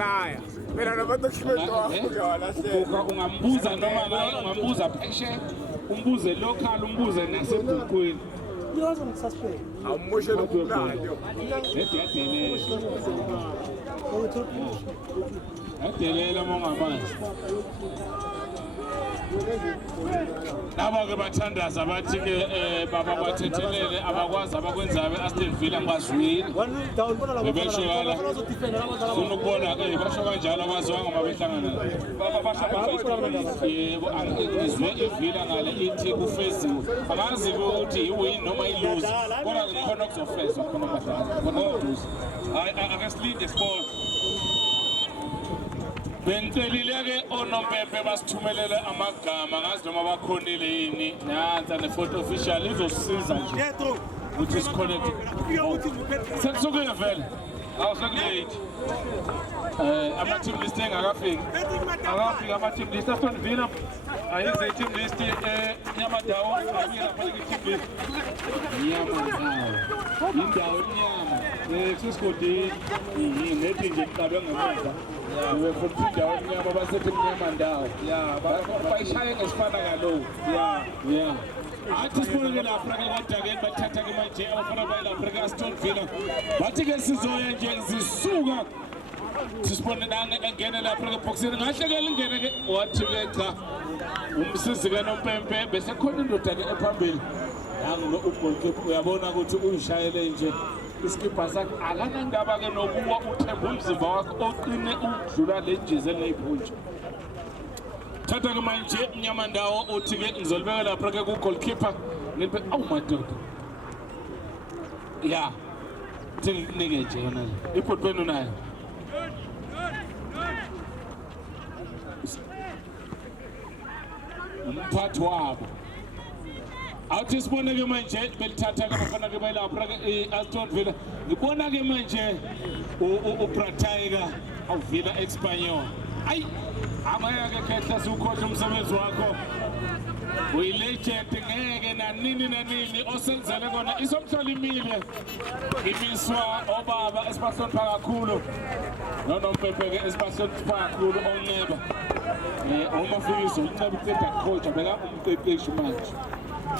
Laya. Mina nabadocument wakho ungambuza noma ungambuza pheshe umbuze local umbuze nasebhukwini Yoza ngisuspect. amushe lokumnandi adelela mongamanje Laba-ke bathandaza bathi-ke baba bathethelele abakwazi abakwenzayo e-Aston Villa ngibazwile bebesho yala funa ukubona-ke basho kanjalo abaziwanga uma behlangana yebo ngizwe ivila ngale ithi kufeziwe angazi-ke ukuthi i-win noma i-lose kodwa khona kuzofezwa khona khona kuduze hhayi ake silinde sibone bencelile-ke onompepe basithumelele amagama ngazi noma bakhonile yini nansa ne-photo official izosisiza nje ukuthi sikhonekte sekusuke vele awu sekulate ama-team list engakafiki ama-team list Aston Villa ayize i-team list Nyamadawo ayiye lapha i-team list Nyamadawo indawo emnyama kusesigodini nethi nje mqabe ngemuva futhi indawo emnyama basethi Nyamadawo bayishaye ngesifana kaloku athi siboneke lapha-ke kodwa-ke bathatha-ke manje abafana bayilapha-ke Aston Villa bathi-ke sizoya nje zisuka sisibone engene lapha-ke ebhokisini ngahle-ke lingene-ke wathi-ke cha umsizi kanompempe bese khona indoda-ke ephambili ugolkipa uyabona ukuthi uyishayele nje iskipha sakhe akanandaba-ke nokuwa uthemba umzimba wakhe oqine ukudlula le njize ney'phuntsha thatha-ke manje Nyamadawo uthi-ke ngizolibeka lapha-ke ku-goalkeeper ngiliphe awu madoda ya thi ngikunike nje yona le ibhotweni unayo umphathi wabo awuthi sibone-ke manje belithatha-ke bafana-ke bayilapha-ke i-Aston Villa ngibona-ke manje ubratayika awuvila Espanyol ayi amaya-ke khehla siwukhohle umsebenzi wakho uyilegend ngeke nanini osenzele kona isomhlola imile imiswa obaba esibahlonipha kakhulu nonompempe-ke esibahlonipha kakhulu onceba uMafikisa unceba uqeda coach beka umqeqeshi manje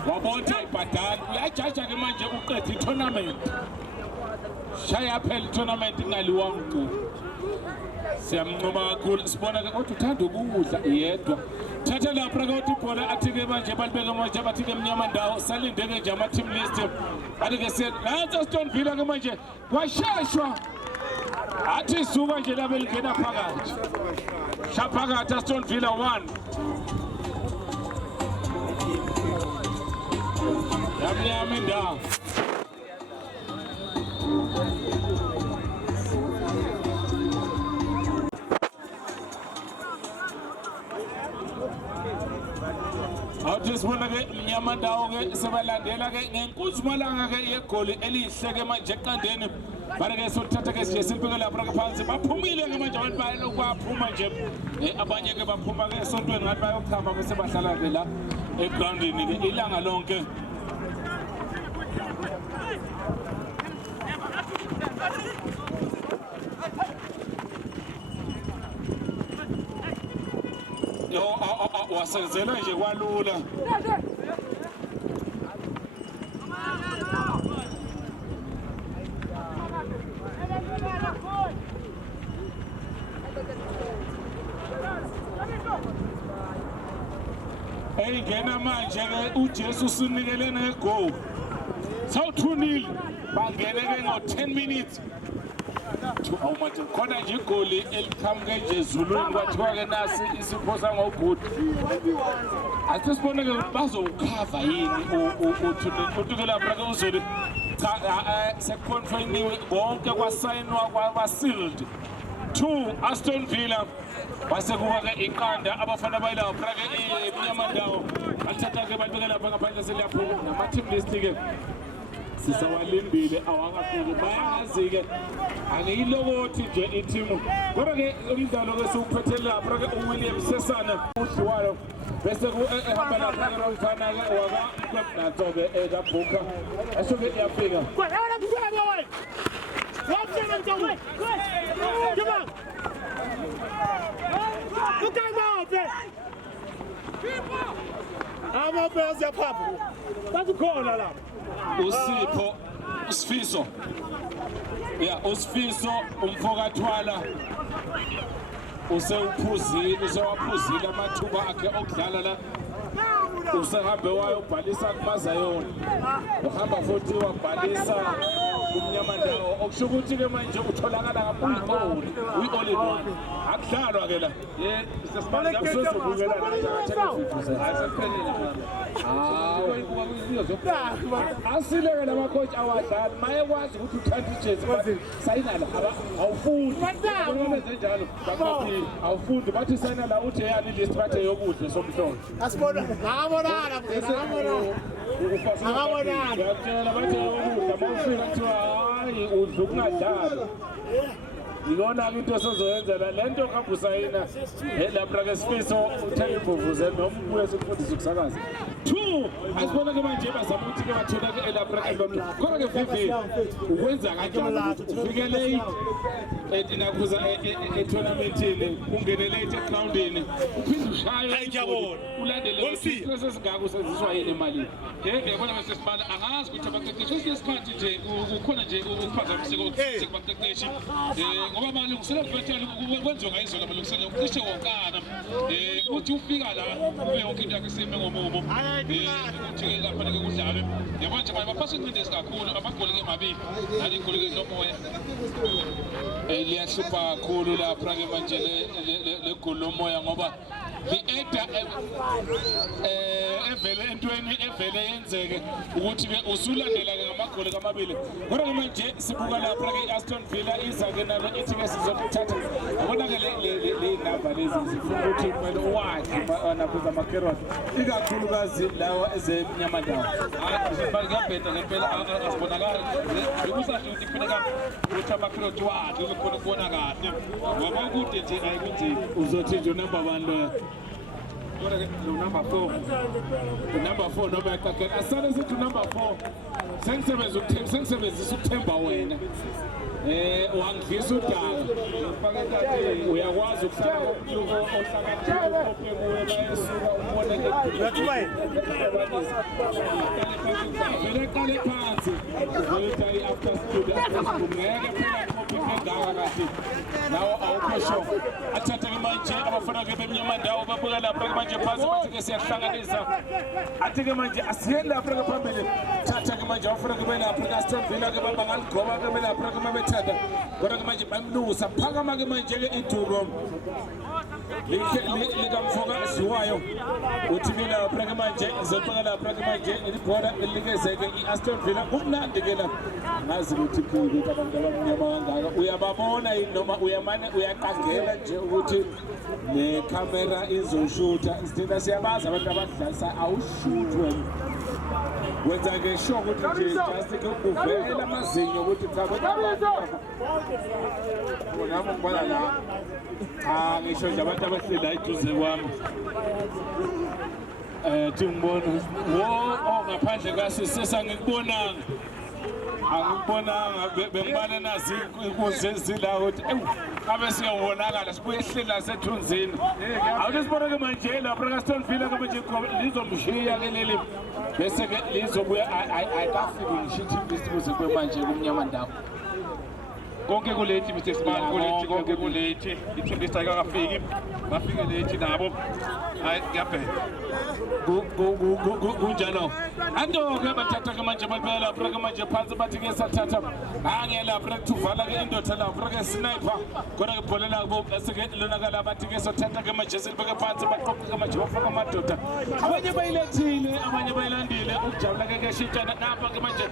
wabona ibhadala uyajaja-ke manje uqeda i-tournament shaya phela i-tournament ingaliwanga siyamncoma kakhulu sibona-ke kodwa uthanda ukudla yedwa thatha lapha-ke ukuthi ibhola athi-ke manje balibeke manje bathi-ke Nyamadawo salinde-ke nje ama-team list athi-ke nansi Aston Villa-ke manje kwasheshwa athi isuka nje labe lingena phakathi shaphakathi Aston Villa 1 yamnyama indawo awuthi sibona-ke Nyamadawo-ke sebalandela-ke ngenkuzumalanga-ke yegoli elihle-ke manje eqandeni bane-ke solithatha-ke nje silibeke lapha-ke phansi baphumile-ke manje abantu bayelokhu bayaphuma nje abanye-ke baphuma-ke esontweni ngathi bayokuhamba bese bahlala-ke la egrawundini-ke ilanga lonke wasenzela nje kwalula eyingena manje-ke uJesu sinikele nge-goal sawuthunile bangene-ke ngo-10 minutes awumathi khona nje igoli eliqhamuke nje ezulwini kwathiwa-ke nasi isipho sangobhuti athi sibone-ke bazowukhava yini uthi-ke lapha-ke uzoli cha sekukhonfayiniwe konke kwasayinwa kwaba-sealed 2 Aston Villa base kuba-ke iqanda abafana bayilapha-ke Nyamadawo bathatha-ke balibeke lapha ngaphandle seliyaphuma nama-team list-ke sisawalindile awakafiki bayangazi-ke angiyilokothi nje ithimu kodwa-ke umdlalo-ke siwuphethe lapha-ke uWilliam Sesana udliwayo bese ehamba lapha-ke nomfana-ke wakanatso-ke kabhuka asho-ke iyafika amabhezi yaphapha bathi khona la uSipho uSifiso uSifiso umfokathwala usewaphuzile amathuba akhe okudlala la usehambe wayobhalisa kuMazayona uhamba futhi wabhalisa kumnyama ndawo okusho ukuthi ke manje utholakala uyi-all-in-one akudlalwa ke la usezobukela asileke lamakhoji awadlali mayekwazi ukuthi uthanda ijezi sayina la awufundi enjalo awufundi bathi sayina la uthi eyani list bathe yokudla somhlolo akabonana ngiyakutshela bathe yokudla mawufika kuthiwa hayi udla ukungadlali yikona-ke into esozoyenzela le nto kabusayina lapha-ke Sifiso uthela imvuvuze noma ubuye sikufundise ukusakaza 2 asibona-ke manje bazama ukuthi-ke bathola-ke elapha khona-ke vivi ukwenza kanjani ufike late nakhuza etournamentini ungene late egrawundini uphinde ushaye ulandele stress esingako usenziswa yini emalini ngiyabona bese sibala angazi ukuthi abaqeqeshi esinye isikhathi nje ukhona nje ukuphazamiseka okuthile kubaqeqeshi ngoba amalungiselelo vetele kwenziwa ngayizona amalungiselelo ucishe wonkana uthi ufika la ube yonke into yakhe isime ngomumo ukuthi lapha-ke kudlalwe yabanje manje baphasa incindezi kakhulu amagoli-ke mabili nani igoli-ke lomoya liyahlupha kakhulu lapha-ke manje le goli lomoya ngoba li-eda evele entweni evele yenzeke ukuthi-ke usulandela-ke ngamagoli kamabili kodwa-ke manje sibuka lapha-ke i-Aston Villa iza-ke nalo ithi-ke sizokuthatha yabona-ke ley'namba lezi zifuna ukuthi kumele uwadle naphuza amakeroti ikakhulukazi lawa ezemnyama ndawo ngiyabheda ngempela asibonakali bekusasho ukuthi kufuneka ukuthi amakeroti wadle uzokhona ukubona kahle ngoba kude nje ayikunzima uzothi nje unamba bani loya number 4 number 4 noma yaqaqela asale sithi number 4 sengisebenzisa ukuthemba wena wangivisa udala uyakwazi ukuhlala ohlakaniphile kuwe bayesuka ubone vele qale phansi uveta i-after school ngeke phela engaka kahle nawo awukho shoko athatha-ke manje abafana-ke bemnyama ndawo babuka lapha-ke manje phansi bathi-ke siyahlanganisa athi-ke manje asiye lapha-ke phambili thatha-ke manje abafana-ke belapha-ke Aston Villa-ke bangaligoba-ke belapha-ke mabethanda kodwa-ke manje bamlungisa phakama-ke manje-ke iduro likamfoka esiwayo uthi-ke lapha-ke manje ngizobuka lapha-ke manje libhola elikezeke i-Aston Villa kumnandi-ke lapha ngazi ukuthi ukuthi abantu abamnyama kangaka uyababona yini noma uyaqangela nje ukuthi le camera izoshutha thina siyabazi abantu abadlalisa awushuthi wena wenza-ke sure ukuthi nje just-ke uvela amazinyo ukuthi cha nami ngibona la cha ngisho nje abantu abahleli la eduze kwami thi ngibona ngaphandle kasisesa ngikubonanga angikubonanga bengibana nazi inkunzi zila ukuthi abe siyawonakala sibuye ehlela sethunzini awuthi sibona-ke manje lapha Aston Villa-ke manje lizomshiya-ke leli bese-ke lizobuya ayikafiki ngishithi imisibuze kwemanje kumnyama ndawo konke kulethi Mr. Sibali kulethi konke kulethi i-team list ayikafiki bafike lethi nabo hayi ngiyabheka kunjalo anto-ke bathatha-ke manje balibeka lapha-ke manje phansi bathi-ke sathatha lapha kuvala-ke indoda lapha-ke sniper kodwa-ke bholelabo bese-ke lonakala bathi-ke sothatha-ke manje silibeke phansi baqoqe-ke manje bafaka amadoda abanye bayilethile abanye bayilandile ukujabula-ke kuyashintshana napha-ke manje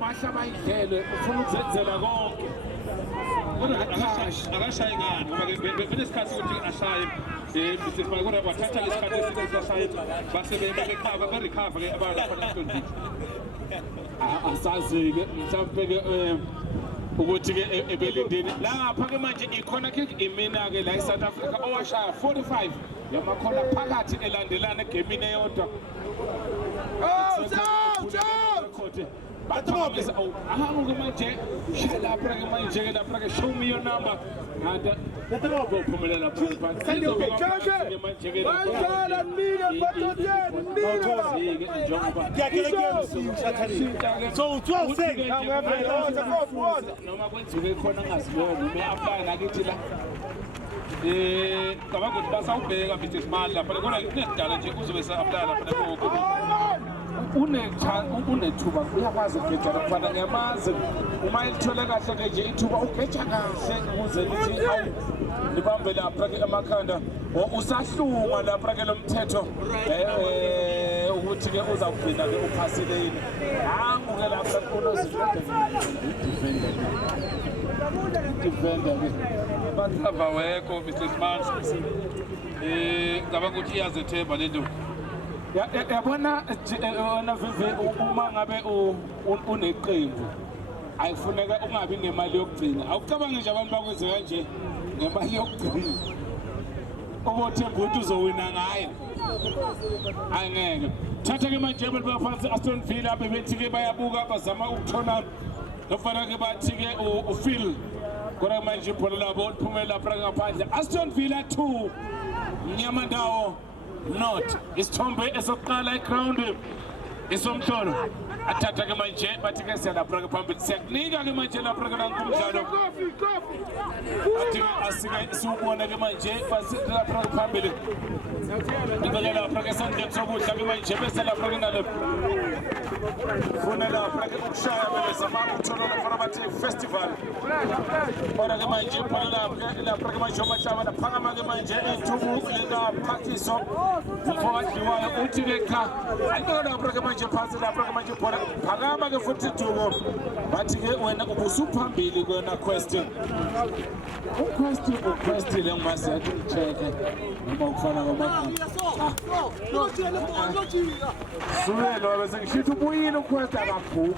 bahla bayidlele ufuna ukuzenzela konke akashayi ngani ngoba benesikhathi ukuthi ashaye Mr. Sibali kodwa bathatha lesikhathi eside ashaye base berecover-ke abalapha Aston Villa asazi-ke mhlawumbe-ke ukuthi-ke ebelindeni lapha-ke manje ikhona kick imina-ke la eSouth Africa owashaya 45 yamakhona phakathi elandelana egemini eyodwa Bathamisa ahangu manje shala praka manje na praka show me your number and go phumelela phansi So 12 thing. noma kwenzuke khona ngazibona ume-apply nakithi la ngicabanga ukuthi basawubheka Mr. Smart lapha khona kunedala nje uzobe sa-apply lapha unethuba uyakwazi ukugejana kufana ngiyamazi uma elithole kahle-ke nje ithuba ugeja kahle ukuze lithi awu libambe lapha-ke emakhanda usahlungwa lapha-ke lo mthetho ukuthi-ke uzawugcina-ke uphasile yini hangu-ke lapha defender-ke bathava wekho Mr. Smart ngicabanga ukuthi iyazethemba le nto. yabona wena Vivi uma ngabe uneqembu ayifuneka ungabi nemali yokugcina awucabangi nje abantu bakwenze kanje ngemali yokugcina ubothemba ukuthi uzowina ngayo angeke thatha-ke manje baphansi Aston Villa bebethi-ke bayabuka bazama ukuthona nofana-ke bathi-ke uphil kona manje ibhola labo liphume lapha ngaphandle Aston Villa 2 Mnyama Ndawo not isithombe esokuqala eground esomhlolo athatha-ke manje bathi-ke siyalapha-ke phambili siyakunika-ke manje lapha-ke nankumdlalo athi-ke asike siwubona-ke manje basilapha-ke phambili ibeke lapha-ke esandleni sokudla-ke manje bese lapha-ke nalapha funa lapha-ke ukushaya belezama ukuthola lafana bathi festival kodwa-ke manje lapha-ke manje omahlaba laphakama-ke manje ethubu lingaphakiso umfowadliwayo uthi-ke cha ayibeka lapha-ke manje phansi lapha-ke manje ibhola phakama-ke futhi idubo bathi-ke wena ubusuphambili kwena question uquestile ngimase yathi ucheck-e noma ukufana kwamagama sulelo bese ngishithi ubuyile uquesta kakhulu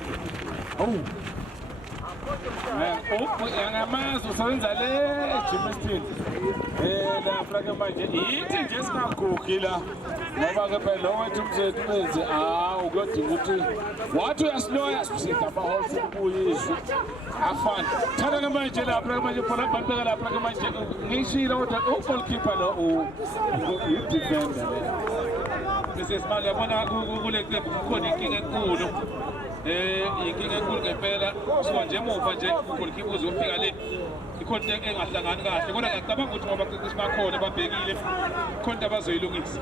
angamazi usebenza le Jimiston lapha-ke manje yithi nje singagugi la ngoba-ke phela lo wethu umzethu benze ukuyodinga ukuthi wathi uyasiloya sitha amaholsi kubuyiswe afana thatha-ke manje lapha-ke manje phona banibeka lapha-ke manje ngishilo kodwa ugolkeeper lo i-defender Mr. Smart yabona kule club kukhona inkinga enkulu inkinga enkulu ngempela kusuka nje emuva nje ugolkeeper uzofika le ikhona into engahlangani kahle kodwa ngiyacabanga ukuthi ngoba abaqeqeshi bakhona babhekile khona into abazoyilungisa.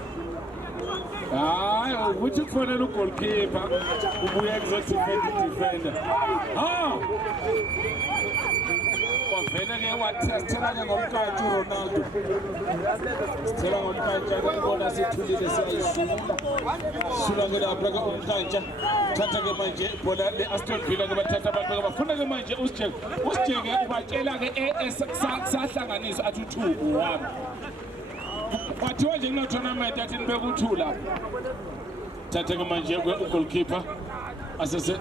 hayi ukuthi kufonela ugolkeeper ubuye kuzodefender kwavele-ke wathela-ke ngomkantshi uRonaldo sithela ngomkantshi ibona sithulile siyayisula-ke lapha-ke umkantsha thatha-ke manje ibhola le-Aston Villa-ke bathatha abantu bafuna-ke manje usijeke ubatshela-ke sahlanganiswa athi u-2 1 kwathiwa nje kuno-tournament athi nibeka u-2 lapho thatha-ke manje ugolkeeper asese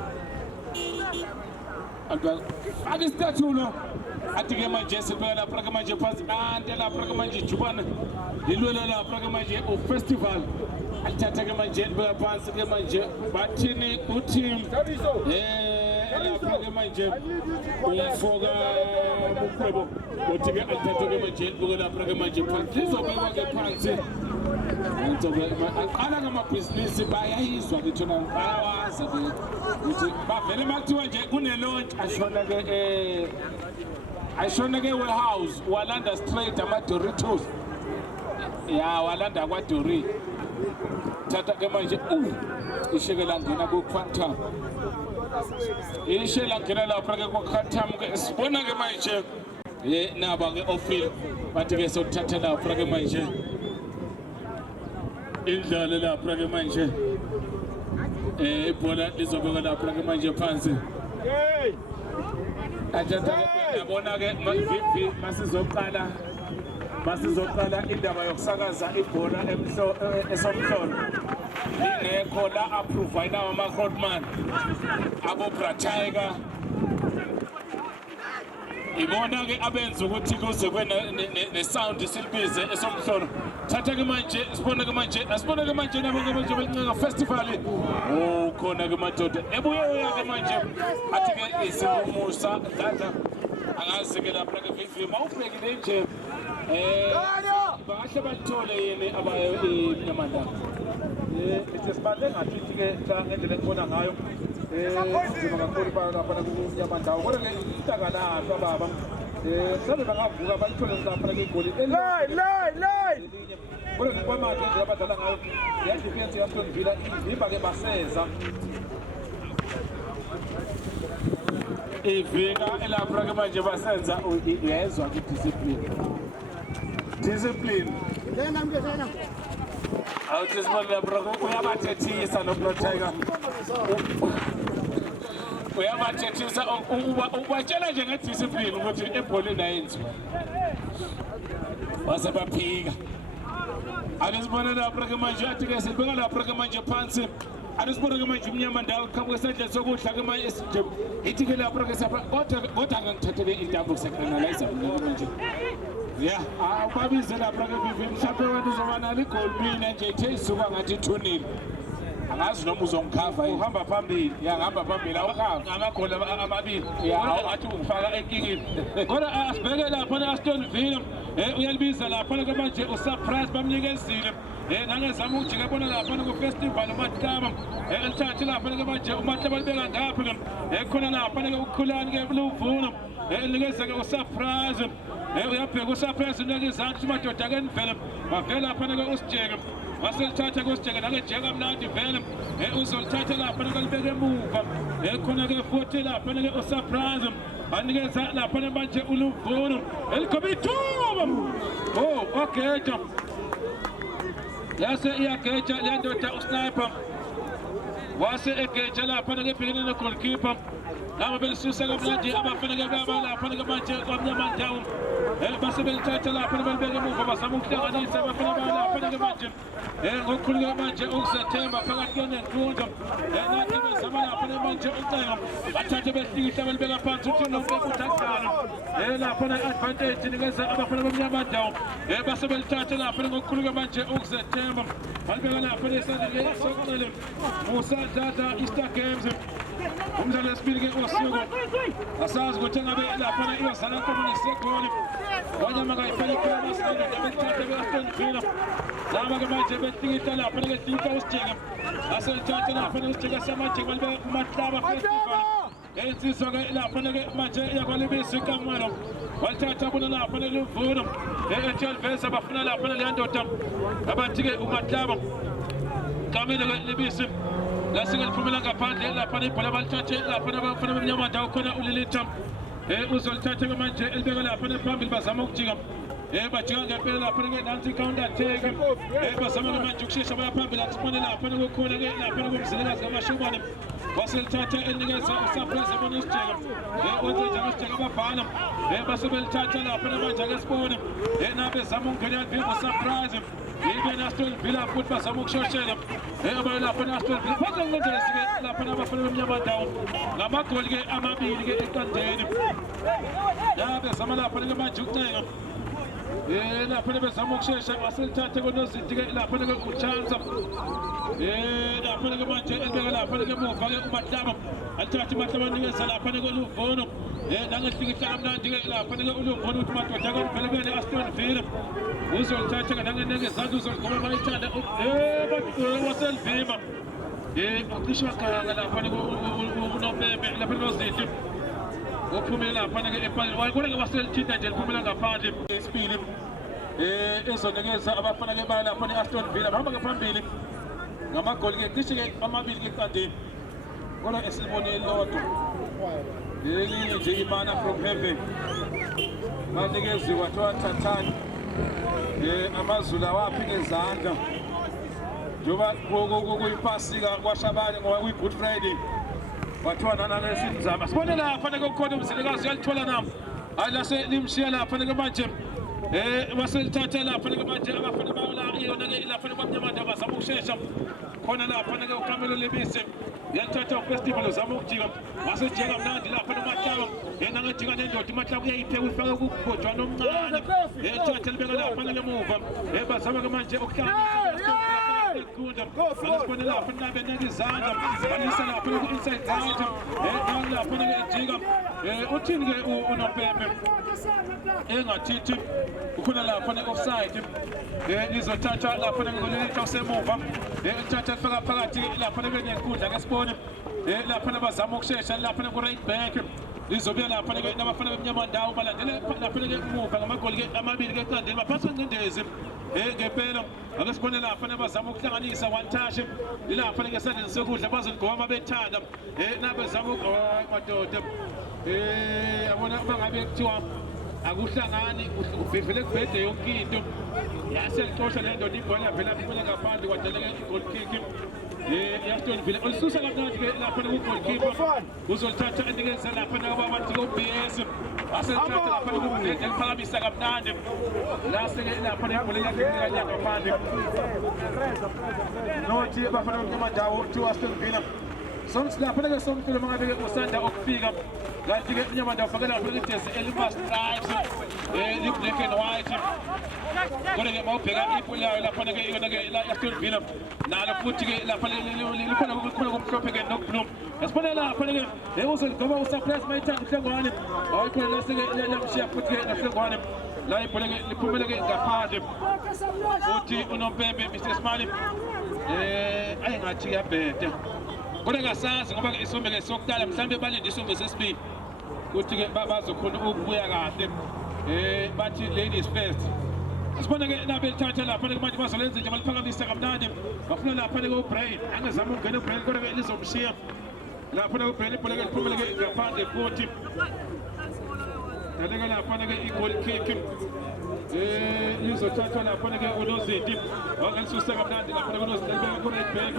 faka isicathulo athi-ke manje sibeka lapha-ke manje phansi ante lapha-ke manje ijubane lilwela lapha-ke manje ufestival alithatha-ke manje libeka phansi-ke manje bathini uteam lapha-ke manje umfoka bukhwebo uthi-ke alithatha-ke manje libeke lapha-ke manje phansi lizobekwa-ke phansi aqala ngamabhizinisi bayayizwa-ke thona bayawazi-ke ukuthi bavele makuthiwa nje kune-launch ashona-ke warehouse walanda straight ama-Doritos walanda kwa-Dori thatha-ke manje isheke langena ku-Quantum ishe langena lapha-ke kwa-Quantum-ke sibona-ke manje naba-ke ofil bathi-ke sothatha lapha-ke manje indlala lapha-ke manje ibhola lizobeka lapha-ke manje phansi yabona-ke Vivi masizoqala indaba yokusakaza ibhola esomhlolo lingekho la approve yinawo ama-Hotman abo-Brataiga ibona ke abenza ukuthi kuze kwena ne-sound silibize esomhlono thatha ke manje sibona ke manje nabo ke belincenga festival khona ke madoda ebuye uya ke manje athi ke isibumusa dada angazi ke lapha ke vivi mawubhekile nje bahle balithole yini abayo enyamanda ithi sibale ngathi ke xa ngendlela ekubona ngayo nzima kakhulu lapha kunyamanda kodwa ke intakalapha baba sabe bangavuka balithole lapha ke igoli kodwa kwamanje nje abadlala ngayo yadefense yaSton Villa ivimba ke baseza ivika elapha ke manje basenza uyezwa ke discipline awuthi sibona bro uyabathethisa noPlotega uyabathethisa ubatshela nje ngediscipline ukuthi ebholeni ayenziwa base baphika anisibona lapha ke manje athi ke sibeka lapha ke manje phansi anisibona ke manje umnyama ndawo qhamuka esandleni sokudla ke manje isinje ithi ke lapha ke sapha kodwa ngangithathele intambo sekanalizer manje yeah babize lapha ke vivi mhlawumbe wena uzobanala igoli mina nje ithe isuka ngathi ithunile angazi noma uzongikhava uhamba phambili ngihamba phambili awukhava amagoli amabili athi ungifaka enkingeni kodwa asibheke lapha neAston Villa uyalibiza lapha ke manje usurprise bamnikezile nangezama ukujika bona lapha ku festival uMatlaba elithathe lapha ke manje uMatlaba libeka ngapha ke khona lapha ke ukhulani ke luvuno elikeza ke usurprise uyabheka usurprise nekizansi madoda ke nivele bavela lapha ke usijeke waselithatha kusijeke nangejeka mnandi vele uzolithatha lapha ke libeke emuva khona ke futhi lapha ke usurprise banikeza lapha manje uluvuno elikhoba ithuba ogeja yase iyageja le ndoda usniper wase egeja lapha ke bhekene ne-goalkeeper laba belisusa kamnandi abafana ke baba lapha ke manje kwamnyama ndawo base belithatha lapha belibeke emuva bazama ukuhlanganisa abafana lapha ke manje ngokukhuleka manje ukuzethemba phakathi kwenkundla nathi bezama lapha manje ucenga bathathe behlikihla belibeka phansi uthi nombekuthi akudala lapha ne-advantage nikeza abafana bomnyama ndawo base belithatha lapha ngokukhuleka manje ukuzethemba balibeka lapha nesandleni sokucele Musa Dada Easter Games umdlalo wesibili ke usuku asazi ukuthi ngabe lapha iyozala komune segoli wanyama kayifaka ikhona sibili abethathe beAston Villa laba ke manje betikita lapha ke tika usijeka aselithatha lapha usijeka samanje balibeka uMatlaba festival insizwa ke lapha ke manje yakwalibisa ikamano walithatha bona lapha levuno eTelveza bafuna lapha le ndoda abathi ke uMatlaba kamile ke libisi lasike liphumela ngaphandle lapha ibhola balithathe lapha abafana bomnyama ndawo khona uLilitha uzolithatha ke manje elibeka lapha phambili bazama ukujika bajika ngempela lapha ke nansi counter attack bazama ke manje ukushesha baya phambili asibone lapha kukhona ke lapha kumzilikazi kaMashubane waselithatha enikeza usurprise bona usijeka wenze njalo usijeka ababhala basebelithatha lapha manje ake sibone nabe zama ukungena vivo surprise ibe naSton Villa futhi bazama ukushoshela abayo lapha naSton Villa phansi ngenzela sike lapha abafana bomnyama ndawo ngamagoli ke amabili ke eqandeni yabe zama lapha ke manje ucenga lapha bezama ukushesha aselithathe konozinti ke lapha ke uchance lapha ke manje elibeka lapha ke muva ke uMatlaba alithatha uMatlaba nikeza lapha ke uluvuno nangehlikihla kamnandi ke lapha ke uluvuno uthi madoda ke vele neAston Villa uzolithatha ke nangenezandla uzolikhoma bayithanda waselivimba uqishwa khanga lapha ke uNomebe lapha nozinti uphumela lapha ke empalini kodwa ke waselithinta nje liphumela ngaphandle esibili ezonikeza abafana ke bala lapha neAston Villa bahamba ke phambili ngamagoli ke cishe ke amabili ke eqandeni kodwa esilibonile lodwa elinye nje imana from heaven banikeziwa thathani amazulu awaphi ngezandla njoba kuyipasika kwaShabane ngoba kuyi-Good Friday wathiwa nanalesinzama sibone lapha ke kukhona umzilikazi uyalithola nami hayi lase limshiya lapha ke manje waselithatha lapha ke manje abafana bayo la iyona ke lapha kwamnyama ndaba bazama ukushesha khona lapha ke uqamelo lebisi yalithatha ufestival uzama ukujika wasejika mnandi lapha noMahlaba yena ngejika nendoda uMahlaba uyayipheka uyifaka kubhojwana omncane yalithatha libeka lapha ngemuva bazama ke manje ukuhlanganisa Alasibone lapha nabe nekizandla balisa lapha ku-inside out lapha nekejika uthini ke uNompempe engathithi ukhona lapha ne-offside izothatha lapha ngolelitha usemuva uthatha lifaka phakathi lapha nenkundla ngesibone lapha nabazama ukushesha lapha ku-right back lizobuya lapha nabafana bemnyama ndawo balandele lapha emuva ngamagoli amabili keqandeni baphathwa ingcindezi ngempela ake sibone lapha nabazama ukuhlanganisa one touch ilapha ngesandleni sokudla bazoligoba bethanda nabezama madoda abona bangabe kuthiwa akuhlangani uvivele kubhede yonke into yaselixosha le ndoda ibhola yavela phumele ngaphandle kwadeleka i-goal kick Aston Villa olisusa kamnandi ke lapha ku-goalkeeper uzolithatha enikeza lapha nababantu ko-BS aselithatha lapha kubhede eliphakamisa kamnandi lase-ke lapha nebhola yakhe ngaphandle nothi bafana kumandawo kuthiwa Aston Villa lapha-ke somfilo mangabe-ke usanda ukufika kanti-ke uNyamandawo ufake lapha idesi elima-stripes li-black and white kodwa-ke mawubheka ipulayo laphana-ke iyona-ke i-Aston Villa nalo futhi-ke lapha likhona kumhlophe-ke nokublue yasibona lapha-ke uzoligoba usurprise mayithanda uhlengwane awayikhona lase-ke lamshiya futhi-ke nohlengwane la ibhola-ke liphumele-ke ngaphandle futhi uNompempe Mr Smiley ayingathi kuyabhede kodwa kasazi ngoba ke isombe ke sokuqala mhlambe balinde isombe sesibili kuthi-ke bazokhona ukubuya kahle bathi ladies first sibona ke nabe lithatha lapha ke manje bazolenza nje baliphakamisa kamnandi bafuna lapha ke uBrain angezama ukungena uBrain kodwa ke lizomshiya lapha ke uBrain ibhola ke liphumele ke ngaphandle futhi naleka lapha ke i-goal kick lizothathwa lapha ke uNozinti wakelisusa kamnandi lapha ke uNozinti libeka ku-right back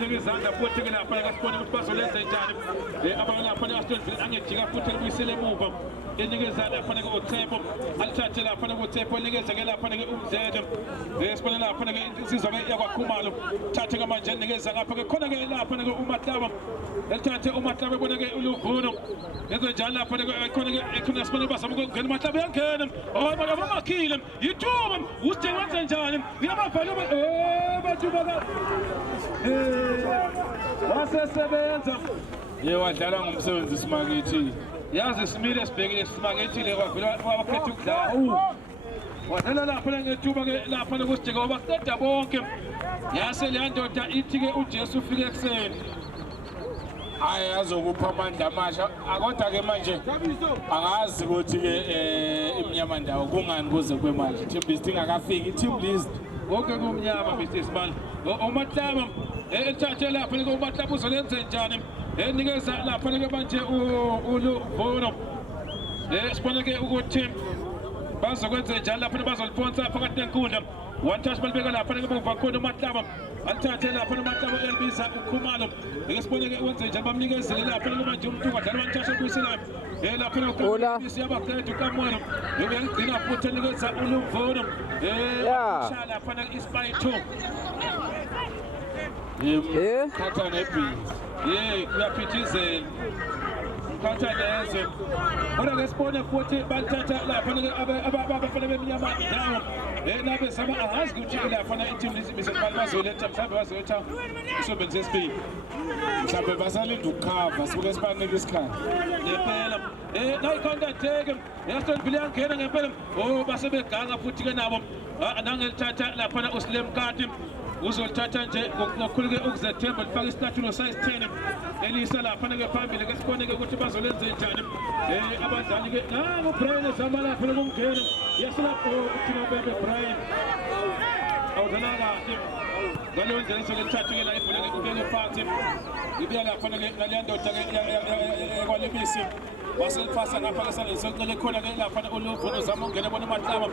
nekizandla futhi ke lapha ke sibone ukuthi bazolenza njani abanye lapha ne-Aston Villa angejika futhi libuyisele emuva enikeza lapha ke uThembo alithathe lapha ke uThembo enikeza ke lapha ke uMzede sibone lapha ke insizwa ke yakwaKhumalo thathe ke manje enikeza ngapha ke khona ke lapha ke uMahlaba elithathe uMahlaba ebona ke uLuvuno yenze njalo lapha ke khona ke ekhona sibone bazama ukungena uMahlaba uyangena bamakhile yithuba usithe wenze njani uyababhala bathi baka wasesebenza wadlala ngomsebenzi isimakithi yazi simile sibhekile simakethile kwavela wabakhetha ukudlala wadlala lapha ngethuba ke lapha kusijeka wabaqeda bonke yase le ndoda ithi ke uJesu ufike ekseni hayi azokupha amandla amasha kodwa ke manje angazi ukuthi ke imnyamandawo kungani kuze kwemanje team list ingakafiki team list konke kumnyama Mr Small uMahlaba elithathe lapha ke uMahlaba uzolenza njani enikeza lapha ke manje uLuvuno sibona ke ukuthi bazokwenza njalo lapha bazoliphonsa phakathi nenkundla one touch balibeka lapha ke muva khona uMahlaba alithathe lapha uMahlaba elibiza uKhumalo sibona ke wenze njalo bamnikezele lapha ke manje umuntu wadlala one touch obuyiselayo lapha nokuthi yabaqeda uKamono uyagcina futhi enikeza uLuvuno shala lapha iSpy 2 khatha nebhizi kuyaphithizela khatha lezo kodwa ke sibone futhi balithatha lapha abafana bemnyama ndawo nabe zama angazi ukuthi lapha i-team bazoletha mhlawumbe bazoletha isombe sesibili mhlawumbe basalinda ukukhava sibuke sibanike isikhathi ngempela nayi-counter-attack i-Aston Villa yangena ngempela basebeganga futhi-ke nabo nangelithatha laphana uSlem Kati uzolithatha nje ngokukhulu-ke ukuzethemba lifaka isicathulo size 10 elisa lapha-ke phambili ke sibone-ke ukuthi bazolenze njani abadlali-ke nangu-Brian ezama lapha lokungena yaselapho uThimabebe Brian awudlala kahle ngaleyo ndlela isoke lithathe-ke la ibhola-ke kubeke phansi ibuya lapha-ke naleya ndoda-ke ekwalimisi waselifasa ngapha esandleni sokunxele khona-ke lapha uLuvuno uzama ukungena bona uMahlaba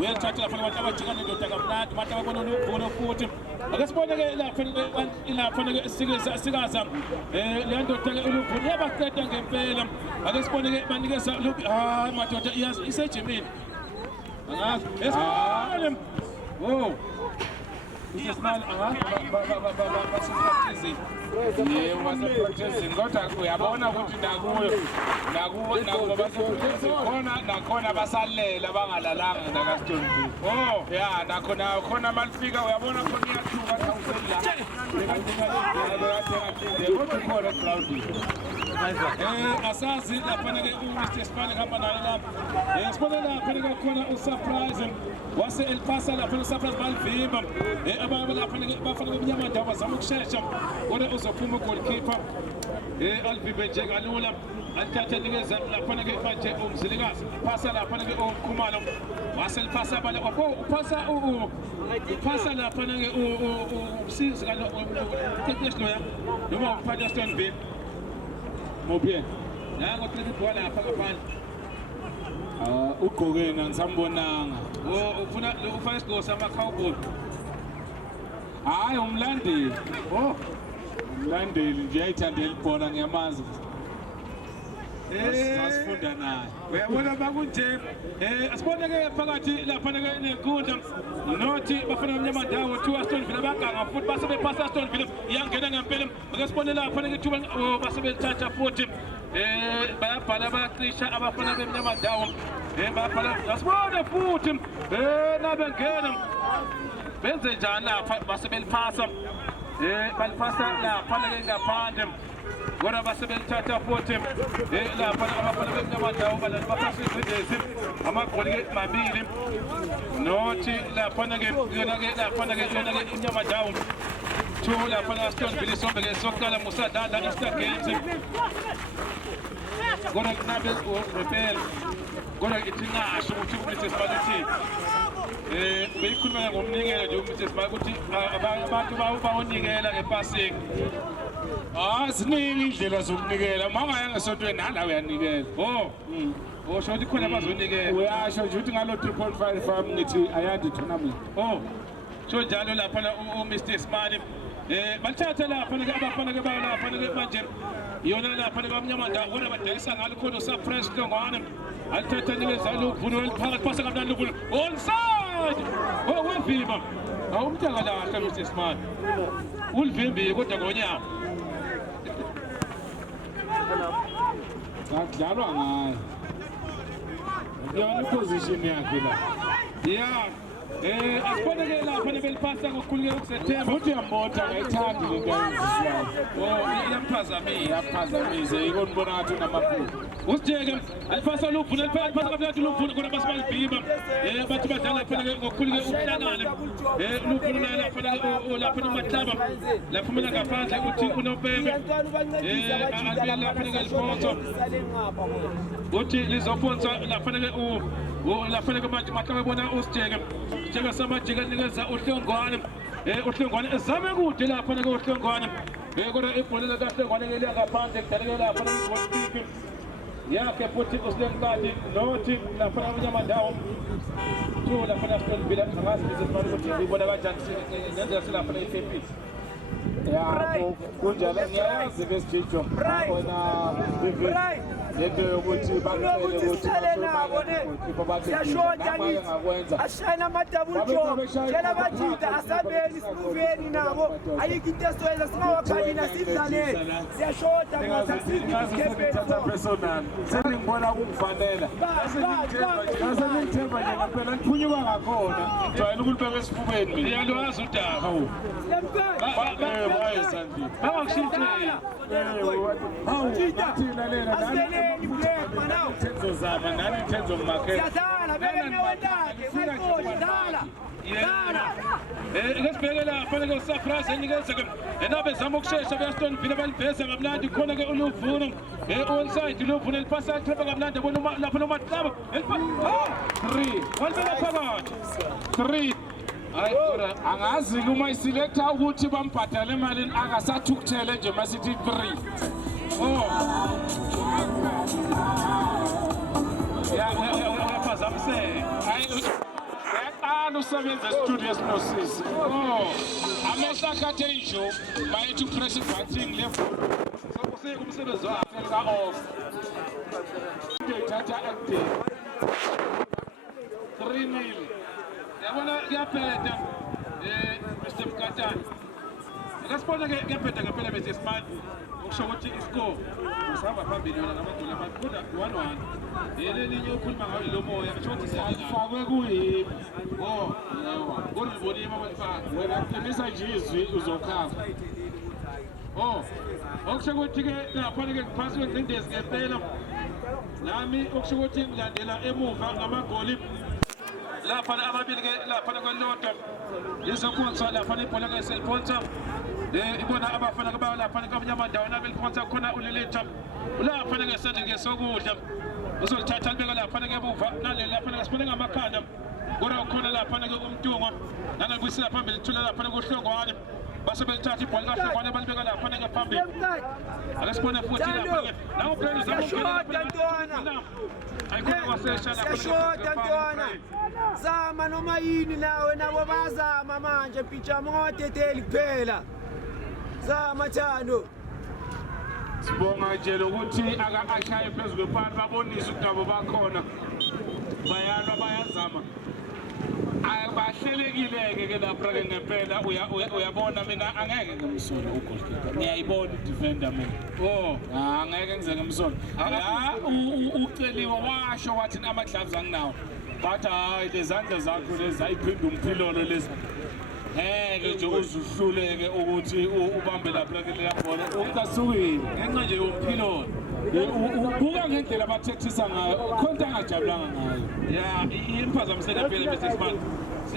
uyalithatha lapha abantu abajika nendoda kamnandi uMahlaba bona uLuvuno futhi ake sibone-ke lapha-ke sikaza leya ndoda-ke uLuvuno iyabaqeda ngempela ake sibone-ke banikeza hayi madoda isejimini angazi esibone wo Mr Smile basepracticing. Yebo basepracticing kodwa uyabona ukuthi nakubo basepracticing nakhona basalela bangalalanga nakaStoneville. Oh yeah, nakhona malifika uyabona khona iyathuka thawusela. Kodwa khona ground. Asazi lapha ke uMr Spani hamba nayo lapha. Sibona lapha ke khona usurprise wase elipasa lapha usurprise balivimba. Abanye lapha ke bafana benyama ndawo bazama ukushesha. Kodwa uzophuma goalkeeper. Alvibe nje kalula. Alithatha nikeza lapha ke manje umzilikazi. Pasa lapha ke uKhumalo. Wase elipasa bale upasa lapha ke umsizi kana uTeknesh loya. Noma umphatha Stoneville. Mobile. Nango tleti bola lapha ngaphandle. Ugqokena ngisambonanga. Ufuna first goal sama Cowboy. Hayi umlandeli. Umlandeli nje ayithandela ibhola ngiyamazi. Sasifunda naye. Uyabona bakunje. Asibone ke phakathi lapha ke nenkundla. Nothi bafana umnyama ndawo 2 Astoneville abaganga futhi basebe pass Astoneville iyangena ngempela. Akasibone lapha ke thuba basebethatha futhi bayabhala bayacisha abafana bemnyama ndawo. Bayabhala asibone futhi nabe ngena. Benze njani lapha basebelipasa. Balipasa lapha ke ngaphandle. Kodwa basebelithatha futhi lapha abafana bemnyama ndawo balani bapasa izindezi amagoli ke mabili. Nothi lapha ke yona ke inyama ndawo. Two lapha na Astoneville sombe ke sokuqala musadala Easter Games. Kodwa nabe repair. Kodwa ithi ngasho ukuthi uMr Spalletti beyikhuluma ngomnikelo nje uMr Spalletti ukuthi abantu bawunikela epasing. Ziningi indlela zokunikela mangaya ngesontweni nala uyanikela. Sho ukuthi khona bazonikela. Uyasho nje ukuthi ngalo 3.5 ngithi ayandi tournament. Sho njalo lapha uMr Smani bathatha lapha ke abafana ke lapha ke manje yona lapha ke abamnyama ndawo bona badayisa ngalo khona surprise ngwane alithatha nikeza lokuvuna eliphakathi pasa kamnandi lokuvuna onside wevimba awumtaka la Mr Smart ulivimbi kodwa ngonyama akudlalwa ngayo yona position yakhe la asibone ke lapha nebelipasa ngokukhululeka kuSeptember futhi uyambotha ngayithandi lento ayiziswayo. Iyaphazamisa ikonibona ngathi unamaphupho. Usijeke alipasa luvuna alipasa kamnandi luvuna kodwa basibalibhima. Bathi badlala lapha ngokukhululeka ukuhlangana. Luvuna lapha nomahlaba. Lapha mina ngaphandle uthi uNopembe. Lapha ngaliphonso. Uthi lizophonsa lapha lapha ke manje mahlaba bona usijeke. Njenge samajika nikeza uhlongwane. Uhlongwane ezame kude lapha ke uhlongwane. Kodwa ibhola kaHlongwane ke liya ngaphandle kudaleke lapha ngokuphi. Yakhe futhi usilenkadi nothi lapha abanyama ndawo. Thu lapha naStoneville angazi izimali ukuthi ibona kanjani ngendlela silapha eFP. Kunjalo ngiyazi besijijo khona lento yokuthi baqale ukuthi ashayina ama-double job tshela bathida asabeni sibuveni nabo ayikho into esiwenza singawakhalina sidlaleni siyashoda personal sengibona kungifanela asengithemba nje ngaphela ngiphunyuka ngakhona ngijwayele ukulibeka esifubeni mina iyalwazi udaba ngesibheke lapha ke usurprise enikeza ke enabe zama ukushesha beStoneville baliveza kamnandi khona ke uluvuno onside uluvuno elipasa eqheba kamnandi bona lapha nomahlaba 3 walibeka phakathi 3 hayi kodwa angazi uma iselector ukuthi bambhadale imali akasathukuthele nje masithi 3 uyaphazamiseka hayi uyaqala usebenza estudio esinosisi amehla akhathe injo bayethi upress button left sokuseka umsebenzi wakhe ka-off ithatha active 3-0 yabona kuyaphela Mr Mkatana Akasibona ke ngempela ngempela bese smart ukusho ukuthi iscore usahamba phambili yona ngamagoli amakhulu 1-1 lelinye ukhuluma ngayo lo moya kusho ukuthi Fakwe kuyimi. oh yawa ngolibonile mabafaka Wena qinisa nje izwi uzokhava. oh okusho ukuthi ke lapha ke ngiphansi kwengcindezi ngempela nami okusho ukuthi ngilandela emuva ngamagoli lapha amabili ke lapha kwelodwa lizophonsa lapha ibhola ke seliphonsa ibona abafana ke lapha kwamnyama ndawo nami liphonsa khona uliletha lapha ke sanje ke sokudla uzolithatha libeka lapha ke emuva nale lapha ke sibone ngamakhanda kodwa khona lapha ke umntungo nangalibuyisela phambili thula lapha kuhlongwane base belithatha ibhola kahlongwane balibeka lapha ke phambili akasibone futhi lapha ke nawo phela Siyashoda ntwana. Zama noma yini nawe nabo bazama manje mpijama ngoteteli kuphela. Zama Thando. Sibonga nje ukuthi aka-ashaye phezulu kwephansi babonise ukudabo bakhona. Bayalwa bayazama. Abahlelekile ke lapha ke ngempela uyabona mina angeke ngimsole ugoalkeeper. Ngiyayibona idefender mina. oh Angeke ngize ngimsole. Uceliwe washo wathi amadlavu anginawo. But hayi lezandla zakho lezi ayiphinda umphilolo lezi. Ngeke nje uzuhluleke ukuthi ubambe lapha ke leyabhola. Ukasukile ngenxa nje yomphilo ubuka ngendlela abathethisa ngayo khonto angajabulanga ngayo. ya imphazamiseke phela bese smart